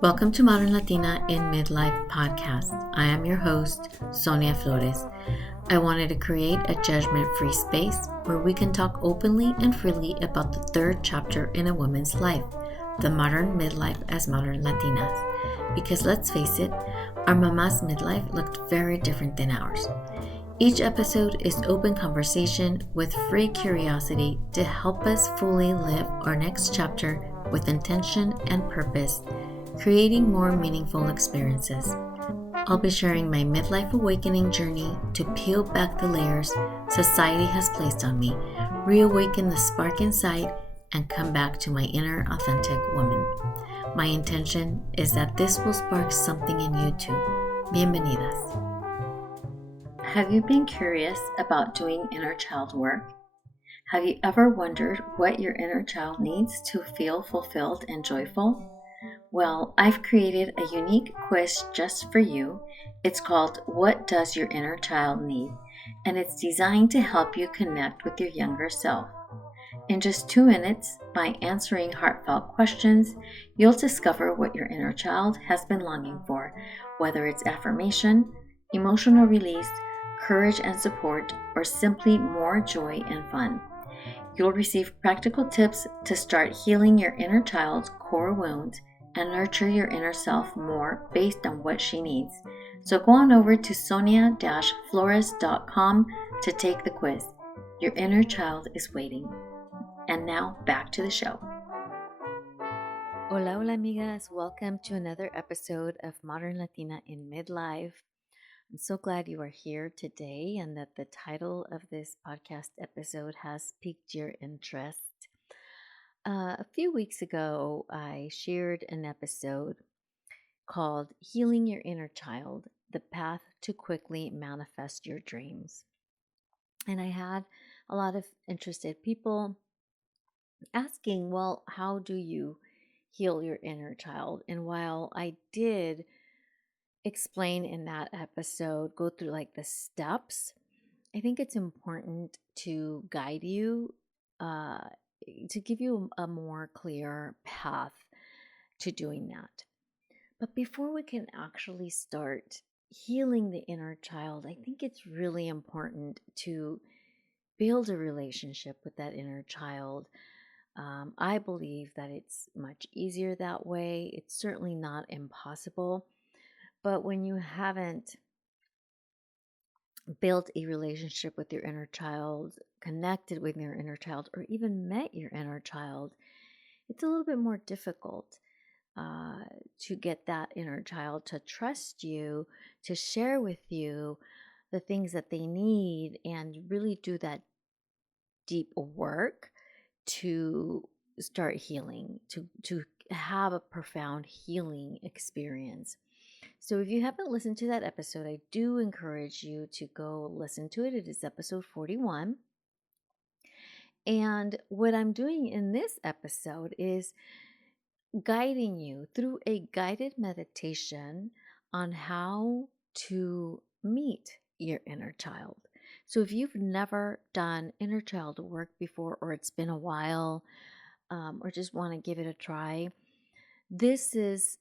Welcome to Modern Latina in Midlife podcast. I am your host, Sonia Flores. I wanted to create a judgment-free space where we can talk openly and freely about the third chapter in a woman's life, the modern midlife as modern Latinas. Because let's face it, our mama's midlife looked very different than ours. Each episode is open conversation with free curiosity to help us fully live our next chapter with intention and purpose, creating more meaningful experiences. I'll be sharing my midlife awakening journey to peel back the layers society has placed on me, reawaken the spark inside, and come back to my inner authentic woman. My intention is that this will spark something in you too. Bienvenidas. Have you been curious about doing inner child work? Have you ever wondered what your inner child needs to feel fulfilled and joyful? Well, I've created a unique quiz just for you. It's called What Does Your Inner Child Need? And it's designed to help you connect with your younger self. In just 2 minutes, by answering heartfelt questions, you'll discover what your inner child has been longing for, whether it's affirmation, emotional release, courage and support, or simply more joy and fun. You'll receive practical tips to start healing your inner child's core wounds and nurture your inner self more based on what she needs. So go on over to sonia-flores.com to take the quiz. Your inner child is waiting. And now back to the show. Hola, hola, amigas. Welcome to another episode of Modern Latina in Midlife. I'm so glad you are here today and that the title of this podcast episode has piqued your interest. A few weeks ago, I shared an episode called Healing Your Inner Child, The Path to Quickly Manifest Your Dreams. And I had a lot of interested people asking, well, how do you heal your inner child? And while I did explain in that episode, go through like the steps, I think it's important to guide you, to give you a more clear path to doing that. But before we can actually start healing the inner child, I think it's really important to build a relationship with that inner child. I believe that it's much easier that way. It's certainly not impossible. But when you haven't built a relationship with your inner child, connected with your inner child, or even met your inner child, it's a little bit more difficult to get that inner child to trust you, to share with you the things that they need, and really do that deep work to start healing, to have a profound healing experience. So if you haven't listened to that episode, I do encourage you to go listen to it. It is episode 41. And what I'm doing in this episode is guiding you through a guided meditation on how to meet your inner child. So if you've never done inner child work before, or it's been a while, or just want to give it a try, this is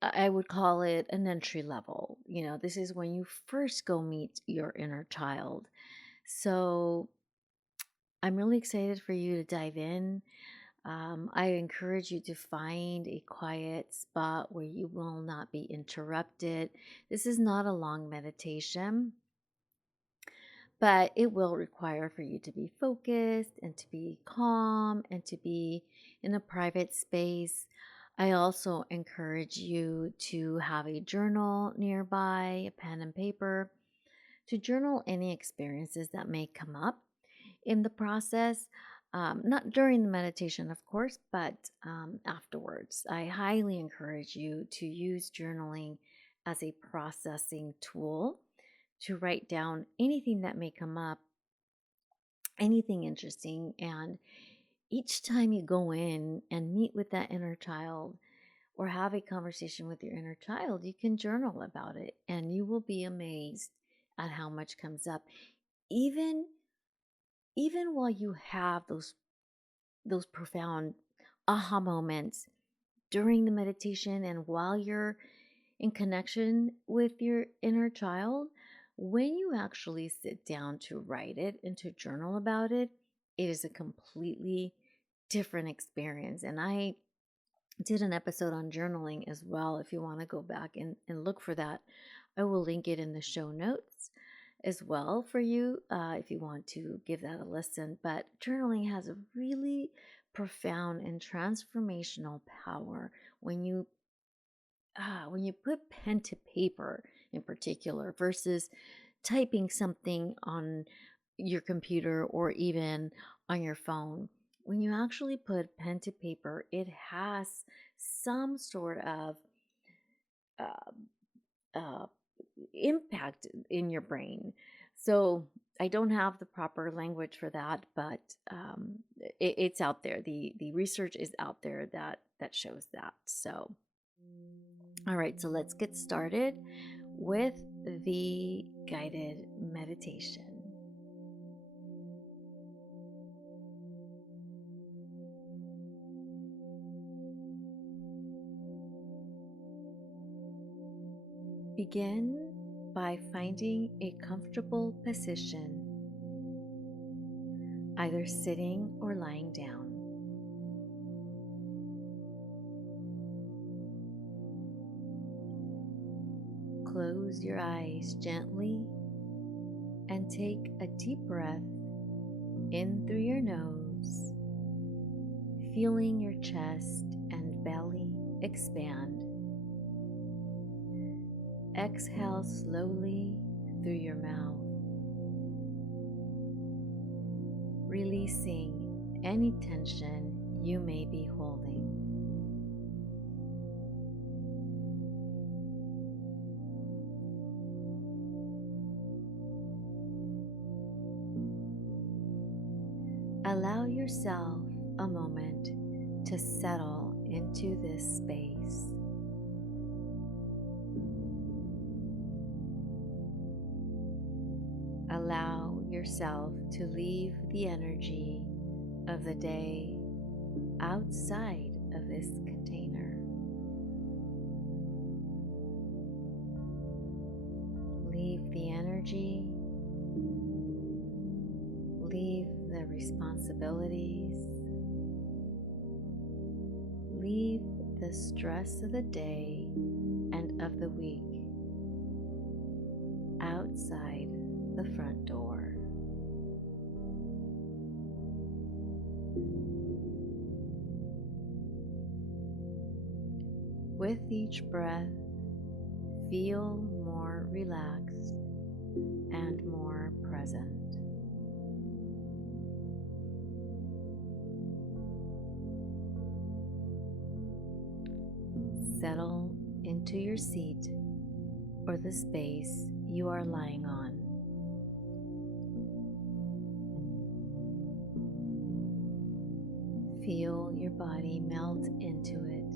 I would call it an entry level. This is when you first go meet your inner child. So I'm really excited for you to dive in. I encourage you to find a quiet spot where you will not be interrupted. This is not a long meditation, but it will require for you to be focused and to be calm and to be in a private space. I also encourage you to have a journal nearby, a pen and paper, to journal any experiences that may come up in the process. Not during the meditation, of course, but afterwards. I highly encourage you to use journaling as a processing tool to write down anything that may come up, anything interesting. And each time you go in and meet with that inner child or have a conversation with your inner child, you can journal about it and you will be amazed at how much comes up. Even while you have those profound aha moments, during the meditation and while you're in connection with your inner child, when you actually sit down to write it and to journal about it, it is a completely different experience. And I did an episode on journaling as well. If you want to go back and look for that, I will link it in the show notes as well for you if you want to give that a listen. But journaling has a really profound and transformational power when you put pen to paper in particular versus typing something on your computer or even on your phone. When you actually put pen to paper, it has some sort of uh, uh, impact in your brain. So I don't have the proper language for that, but it's out there. The research is out there that shows that. So, all right, so let's get started with the guided meditation. Begin by finding a comfortable position, either sitting or lying down. Close your eyes gently and take a deep breath in through your nose, feeling your chest and belly expand. Exhale slowly through your mouth, releasing any tension you may be holding. Allow yourself a moment to settle into this space. Allow yourself to leave the energy of the day outside of this container. Leave the energy, leave the responsibilities, leave the stress of the day and of the week outside the front door. With each breath, feel more relaxed and more present. Settle into your seat or the space you are lying on. Feel your body melt into it.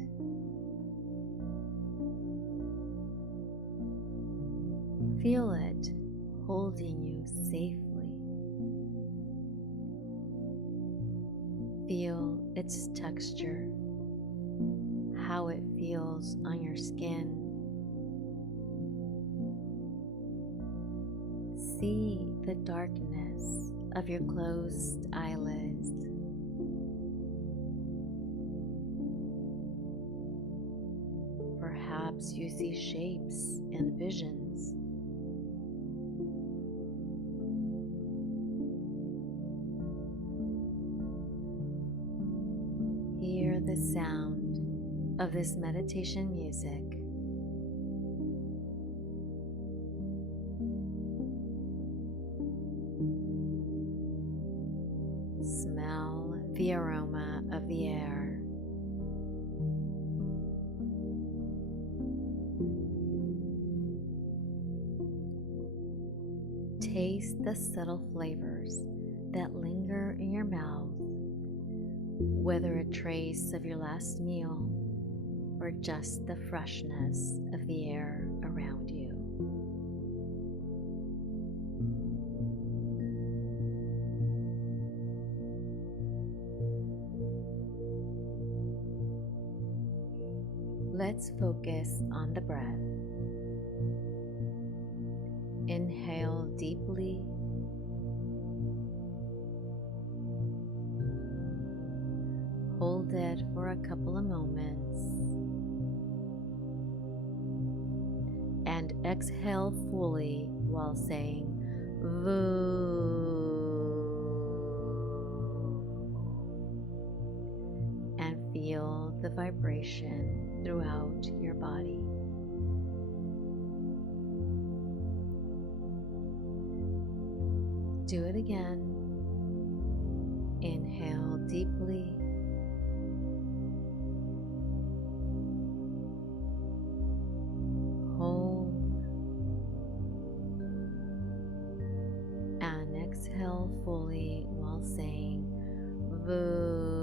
Feel it holding you safely. Feel its texture, how it feels on your skin. See the darkness of your closed eyelids. Perhaps you see shapes and visions. Hear the sound of this meditation music. Smell the aroma of the air. Taste the subtle flavors that linger in your mouth, whether a trace of your last meal or just the freshness of the air around you. Let's focus on the breath. Inhale deeply. Hold it for a couple of moments. And exhale fully while saying "Voo." And feel the vibration throughout your body. Do it again. Inhale deeply. Hold. And exhale fully while saying "Voo."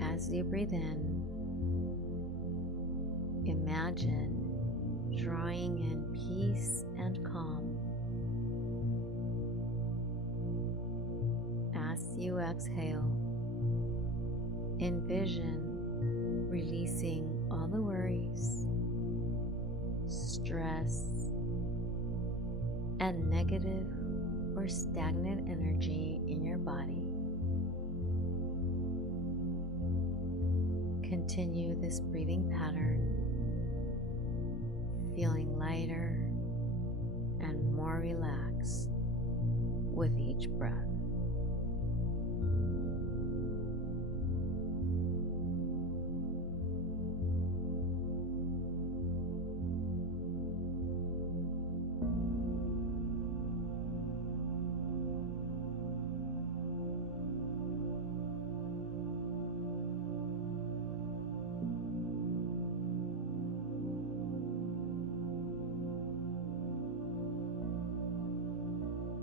As you breathe in, imagine drawing in peace and calm. As you exhale, envision releasing all the worries, stress, and negative or stagnant energy in your body. Continue this breathing pattern, feeling lighter and more relaxed with each breath.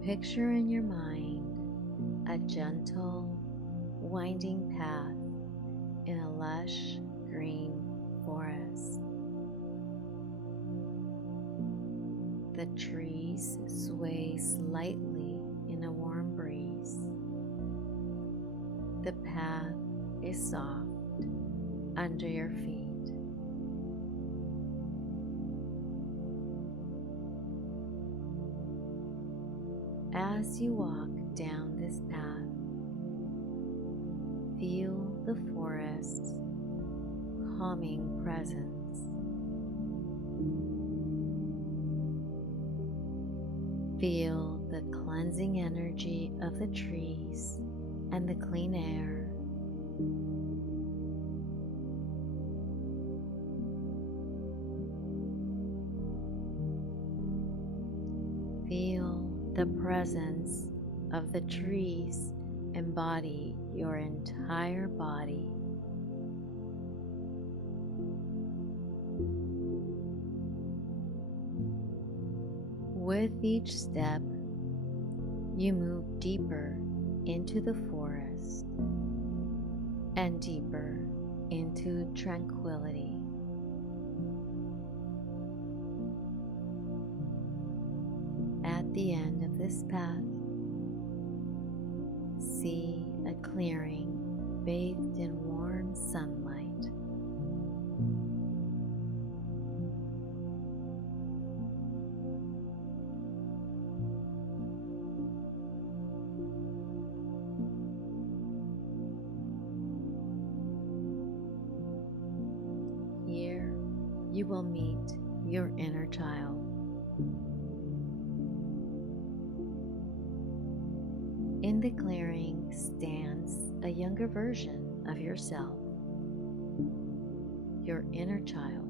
Picture in your mind a gentle, winding path in a lush green forest. The trees sway slightly in a warm breeze. The path is soft under your feet. As you walk down this path, feel the forest's calming presence. Feel the cleansing energy of the trees and the clean air. Feel the presence of the trees embody your entire body. With each step, you move deeper into the forest and deeper into tranquility. At the end of this path, see a clearing bathed in warm sunlight. Here, you will meet your inner child. In the clearing stands a younger version of yourself, your inner child.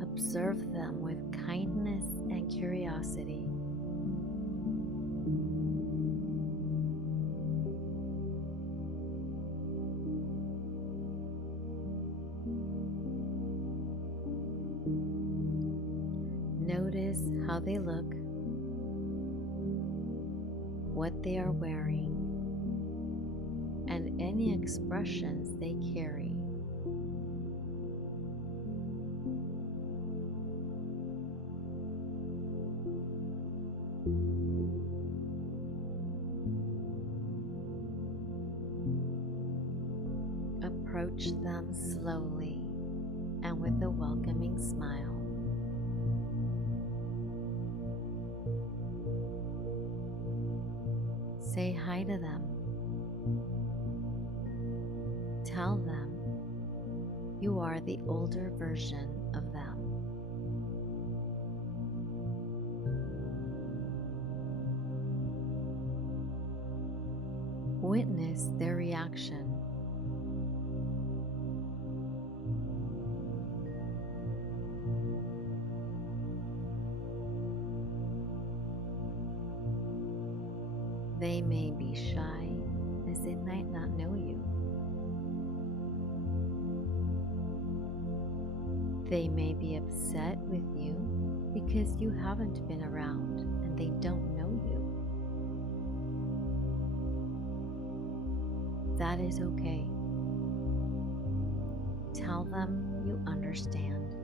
Observe them with kindness and curiosity. Notice how they look, what they are wearing, and any expressions they carry. Approach them slowly and with a welcoming smile. Say hi to them. Tell them you are the older version of them. Witness their reaction. They may be shy as they might not know you. They may be upset with you because you haven't been around and they don't know you. That is okay. Tell them you understand.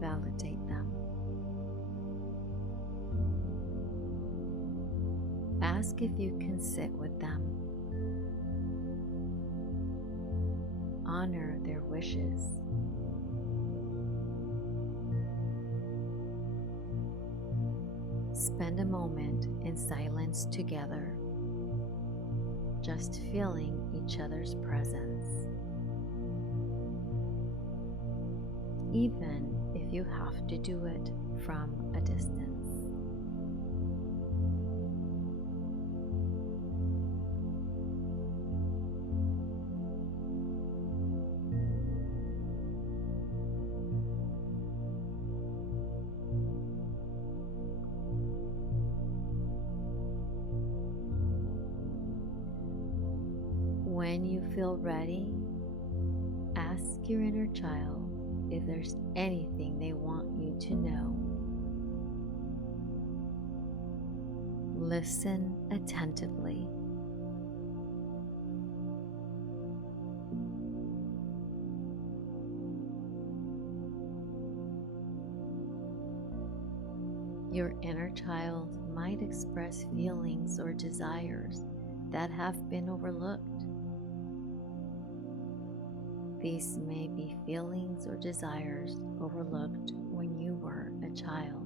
Validate them. Ask if you can sit with them. Honor their wishes. Spend a moment in silence together, just feeling each other's presence. Even if you have to do it from a distance. When you feel ready, ask your inner child if there's anything they want you to know. Listen attentively. Your inner child might express feelings or desires that have been overlooked. These may be feelings or desires overlooked when you were a child.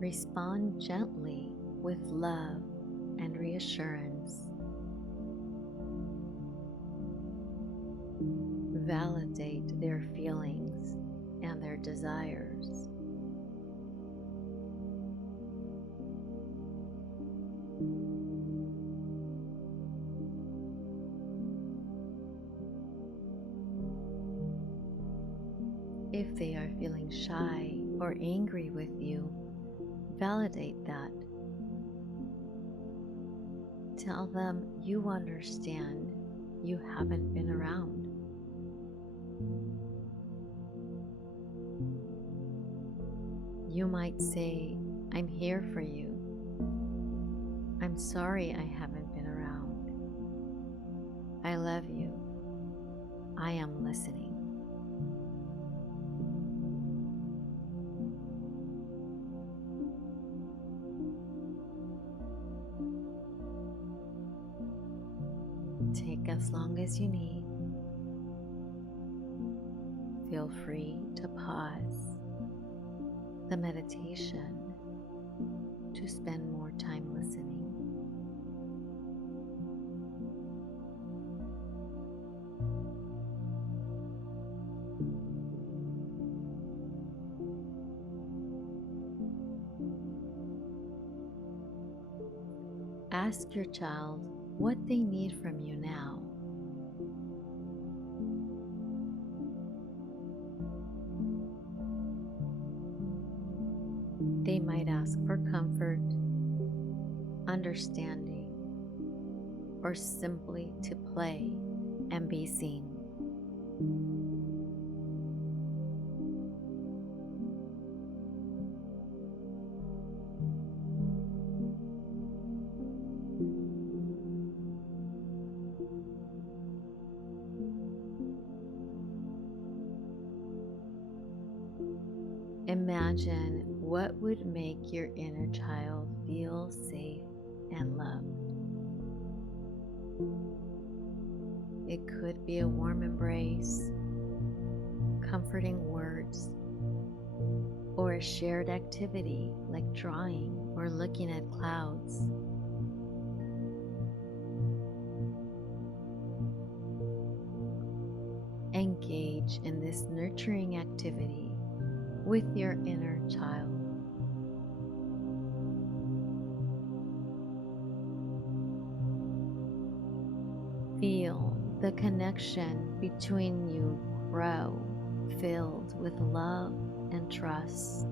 Respond gently with love and reassurance. Validate their feelings and their desires. If they are feeling shy or angry with you, validate that. Tell them you understand you haven't been around. You might say, I'm here for you. I'm sorry I haven't been around. I love you. I am listening. Take as long as you need. Feel free to pause the meditation to spend more time listening. Ask your child what they need from you now. They might ask for comfort, understanding, or simply to play and be seen. Imagine what would make your inner child feel safe and loved. It could be a warm embrace, comforting words, or a shared activity like drawing or looking at clouds. Engage in this nurturing activity with your inner child. Feel the connection between you grow, filled with love and trust.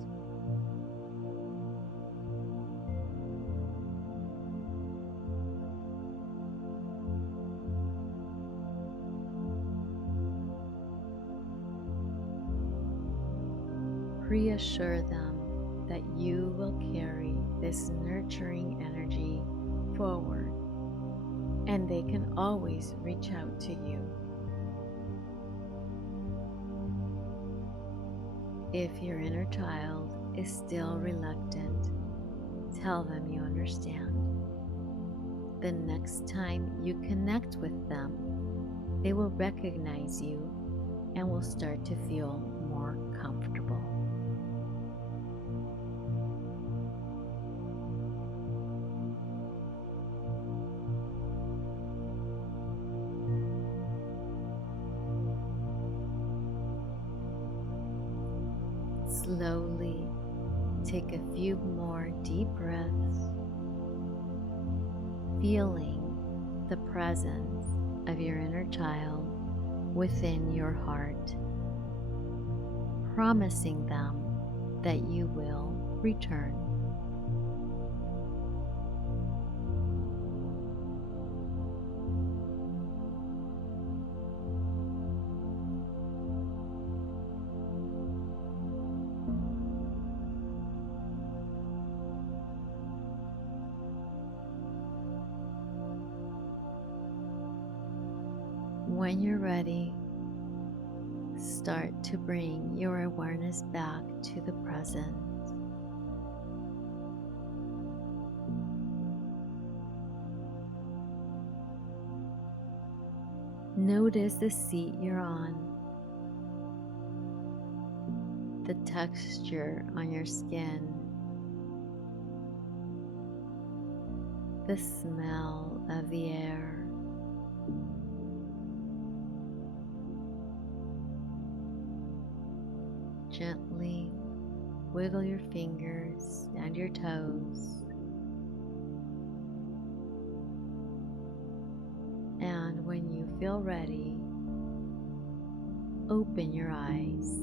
Reassure them that you will carry this nurturing energy forward, and they can always reach out to you. If your inner child is still reluctant, tell them you understand. The next time you connect with them, they will recognize you and will start to feel more comfortable. Slowly take a few more deep breaths, feeling the presence of your inner child within your heart, promising them that you will return. When you're ready, start to bring your awareness back to the present. Notice the seat you're on, the texture on your skin, the smell of the air. Gently wiggle your fingers and your toes. And when you feel ready, open your eyes.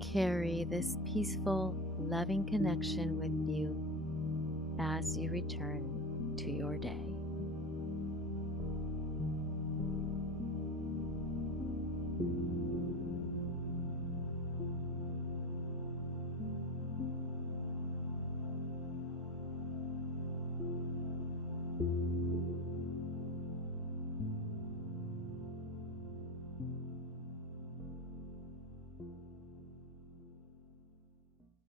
Carry this peaceful, loving connection with you as you return to your day.